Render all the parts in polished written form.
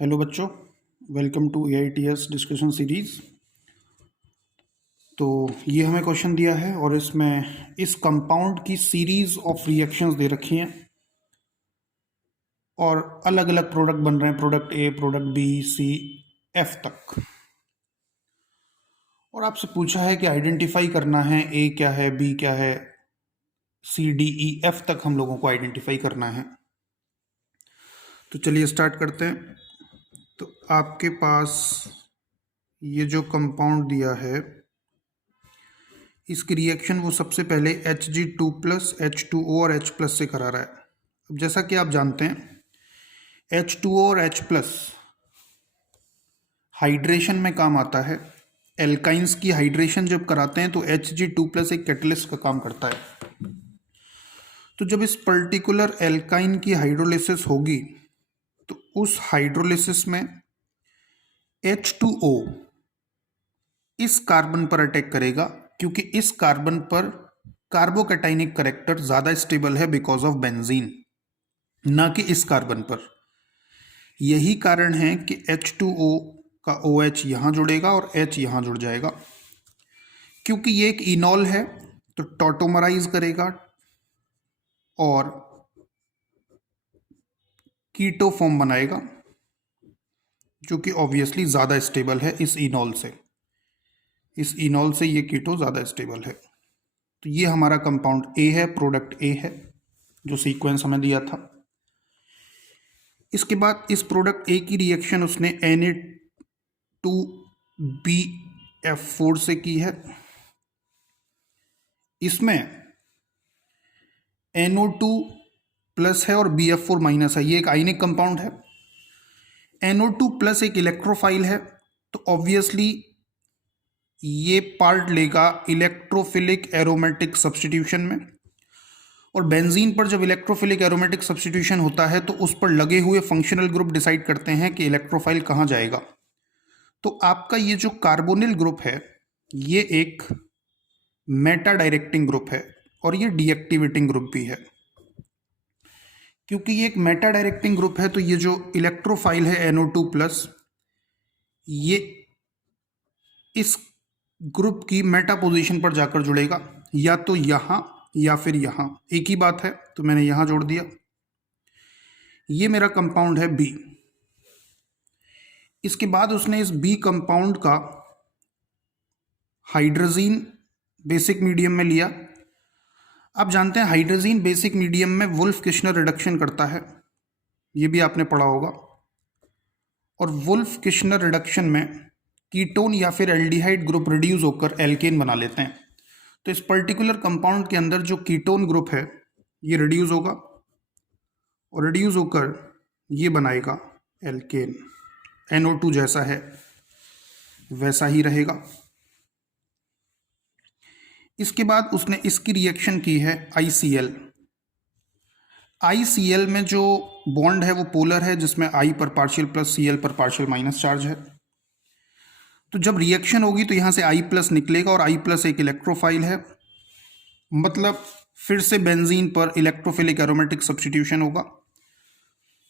Hello बच्चों, welcome to AITS discussion series. तो ये हमें क्वेश्चन दिया है और इसमें इस कंपाउंड की सीरीज ऑफ रिएक्शंस दे रखी हैं और अलग अलग प्रोडक्ट बन रहे हैं, product A, product B, C, F तक। और आपसे पूछा है कि आइडेंटिफाई करना है ए क्या है, बी क्या है, सी, डी, ई, एफ तक हम लोगों को आइडेंटिफाई करना है। तो चलिए स्टार्ट करते हैं। तो आपके पास ये जो कंपाउंड दिया है, इसकी रिएक्शन वो सबसे पहले Hg2+ H2O और H+ से करा रहा है। अब जैसा कि आप जानते हैं H2O और H+ हाइड्रेशन में काम आता है। एल्काइंस की हाइड्रेशन जब कराते हैं तो Hg2+ एक कैटलिस्ट का काम करता है। तो जब इस पर्टिकुलर एल्काइन की हाइड्रोलिसिस होगी तो उस हाइड्रोलिसिस में H2O इस कार्बन पर अटैक करेगा, क्योंकि इस कार्बन पर कार्बोकैटाइनिक करेक्टर ज़्यादा स्टेबल है बिकॉज ऑफ बेंजीन, ना कि इस कार्बन पर। यही कारण है कि H2O का OH यहाँ जुड़ेगा और H यहाँ जुड़ जाएगा। क्योंकि ये एक इनॉल है तो टॉटोमराइज करेगा और कीटो फॉर्म बनाएगा, जो कि ऑब्वियसली ज़्यादा स्टेबल है इस इनॉल से। इस इनॉल से ये कीटो ज़्यादा स्टेबल है। तो ये हमारा कंपाउंड ए है, प्रोडक्ट ए है, जो सीक्वेंस हमें दिया था। इसके बाद इस प्रोडक्ट ए की रिएक्शन उसने Na2BF4 से की है। इसमें NO2+ है और BF4- है। ये एक आयनिक कंपाउंड है। NO2+ एक इलेक्ट्रोफाइल है, तो ऑब्वियसली ये पार्ट लेगा इलेक्ट्रोफिलिक एरोमेटिक सब्स्टिट्यूशन में। और बेंजीन पर जब इलेक्ट्रोफिलिक एरोमेटिक सब्स्टिट्यूशन होता है तो उस पर लगे हुए फंक्शनल ग्रुप डिसाइड करते हैं कि इलेक्ट्रोफाइल कहाँ जाएगा। तो आपका ये जो कार्बोनिल ग्रुप है ये एक मेटा डायरेक्टिंग ग्रुप है और ये डीएक्टिवेटिंग ग्रुप भी है। क्योंकि ये एक मेटा डायरेक्टिंग ग्रुप है तो ये जो इलेक्ट्रोफाइल है NO2+, ये इस ग्रुप की मेटा पोजीशन पर जाकर जुड़ेगा, या तो यहाँ या फिर यहाँ, एक ही बात है, तो मैंने यहाँ जोड़ दिया। ये मेरा कंपाउंड है बी। इसके बाद उसने इस बी कंपाउंड का हाइड्रोजीन बेसिक मीडियम में लिया। आप जानते हैं हाइड्रोजीन बेसिक मीडियम में वुल्फ किश्नर रिडक्शन करता है, ये भी आपने पढ़ा होगा। और वुल्फ किश्नर रिडक्शन में कीटोन या फिर एल्डिहाइड ग्रुप रिड्यूस होकर एल्केन बना लेते हैं। तो इस पर्टिकुलर कंपाउंड के अंदर जो कीटोन ग्रुप है ये रिड्यूस होगा और रिड्यूस होकर ये बनाएगा एल्केन। NO2 जैसा है वैसा ही रहेगा। इसके बाद उसने इसकी रिएक्शन की है ICl। ICl में जो बॉन्ड है वो पोलर है, जिसमें I पर पार्शियल प्लस, Cl पर पार्शियल माइनस चार्ज है। तो जब रिएक्शन होगी तो यहाँ से I+ निकलेगा और I+ एक इलेक्ट्रोफाइल है, मतलब फिर से बेंजीन पर इलेक्ट्रोफिलिक एरोमेटिक सब्स्टिट्यूशन होगा।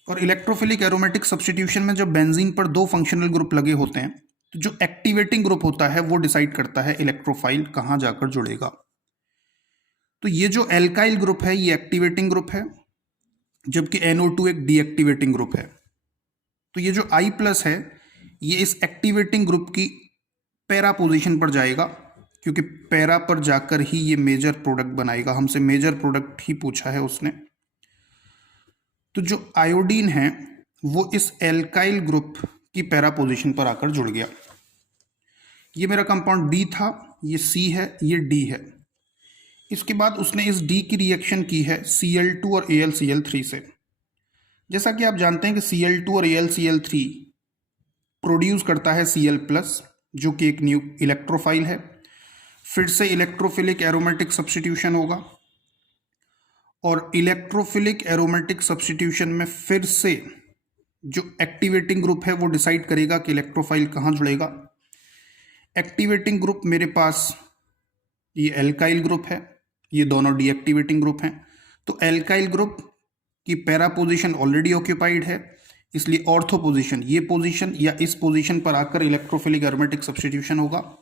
और इलेक्ट्रोफिलिक एरोमेटिक सब्स्टिट्यूशन में जब बेंजीन पर दो फंक्शनल ग्रुप लगे होते हैं तो जो एक्टिवेटिंग ग्रुप होता है वो डिसाइड करता है इलेक्ट्रोफाइल कहाँ जाकर जुड़ेगा। तो ये जो एल्काइल ग्रुप है ये एक्टिवेटिंग ग्रुप है, जबकि NO2 एक डीएक्टिवेटिंग ग्रुप है। तो ये जो I+ है ये इस एक्टिवेटिंग ग्रुप की पैरा पोजीशन पर जाएगा, क्योंकि पैरा पर जाकर ही ये मेजर प्रोडक्ट बनाएगा। हमसे मेजर प्रोडक्ट ही पूछा है उसने। तो जो आयोडीन है वो इस एल्काइल ग्रुप की पैरा पोजीशन पर आकर जुड़ गया। ये मेरा कंपाउंड बी था, ये सी है, ये डी है। इसके बाद उसने इस डी की रिएक्शन की है Cl2 और AlCl3 से। जैसा कि आप जानते हैं कि Cl2 और AlCl3 प्रोड्यूस करता है Cl+, जो कि एक न्यू इलेक्ट्रोफाइल है। फिर से इलेक्ट्रोफिलिक एरोमेटिक सब्स्टिट्यूशन होगा और इलेक्ट्रोफिलिक एरोमेटिक सब्स्टिट्यूशन में फिर से जो एक्टिवेटिंग ग्रुप है वो डिसाइड करेगा कि इलेक्ट्रोफाइल कहाँ जुड़ेगा। एक्टिवेटिंग ग्रुप मेरे पास ये एल्काइल ग्रुप है, ये दोनों डीएक्टिवेटिंग ग्रुप हैं। तो एल्काइल ग्रुप की पैरा पोजीशन ऑलरेडी ऑक्यूपाइड है, इसलिए ऑर्थो पोजीशन, ये पोजीशन या इस पोजीशन पर आकर इलेक्ट्रोफिलिक एरोमेटिक सब्स्टिट्यूशन होगा।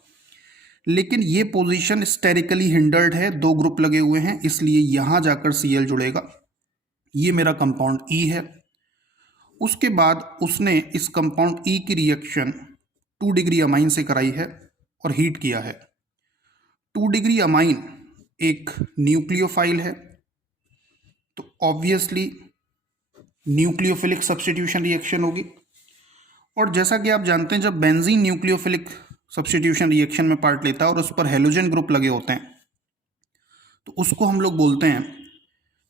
लेकिन ये पोजीशन स्टेरिकली हिंडर्ड है, 2 ग्रुप लगे हुए हैं, इसलिए यहां जाकर Cl जुड़ेगा। ये मेरा कंपाउंड E है। उसके बाद उसने इस कंपाउंड E की रिएक्शन 2 डिग्री अमाइन से कराई है और हीट किया है। 2 डिग्री अमाइन एक न्यूक्लियोफाइल है, तो ऑब्वियसली न्यूक्लियोफिलिक सब्स्टिट्यूशन रिएक्शन होगी। और जैसा कि आप जानते हैं, जब बेंजीन न्यूक्लियोफिलिक सब्स्टिट्यूशन रिएक्शन में पार्ट लेता है और उस पर हेलोजन ग्रुप लगे होते हैं, तो उसको हम लोग बोलते हैं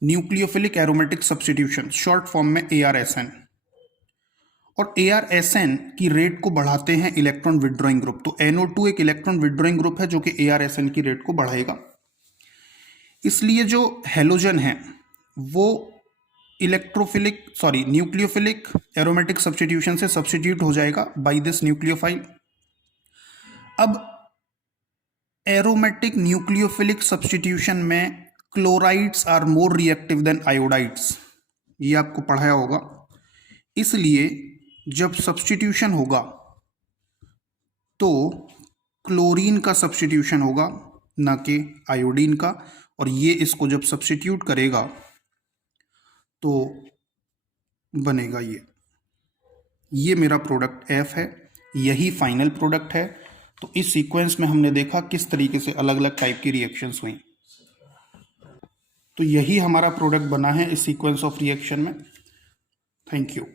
nucleophilic aromatic substitution, short form में ARSN। और ARSN की रेट को बढ़ाते हैं इलेक्ट्रॉन विड्रॉइंग ग्रुप। तो NO2 एक इलेक्ट्रॉन विड्रॉइंग ग्रुप है जो कि ARSN की रेट को बढ़ाएगा। इसलिए जो हेलोजन है वो न्यूक्लियोफिलिक एरोमेटिक सब्स्टिट्यूशन से सब्स्टिट्यूट हो जाएगा बाय दिस न्यूक्लियोफाइल। अब एरोमेटिक न्यूक्लियोफिलिक सब्स्टिट्यूशन में chlorides are more reactive than iodides, ये आपको पढ़ाया होगा। इसलिए जब सब्स्टिट्यूशन होगा तो क्लोरीन का सब्स्टिट्यूशन होगा, ना कि आयोडीन का। और ये इसको जब सब्स्टिट्यूट करेगा तो बनेगा ये मेरा प्रोडक्ट F है, यही फाइनल प्रोडक्ट है। तो इस सीक्वेंस में हमने देखा किस तरीके से अलग अलग टाइप की रिएक्शंस हुई। तो यही हमारा प्रोडक्ट बना है इस सीक्वेंस ऑफ रिएक्शन में। Thank you.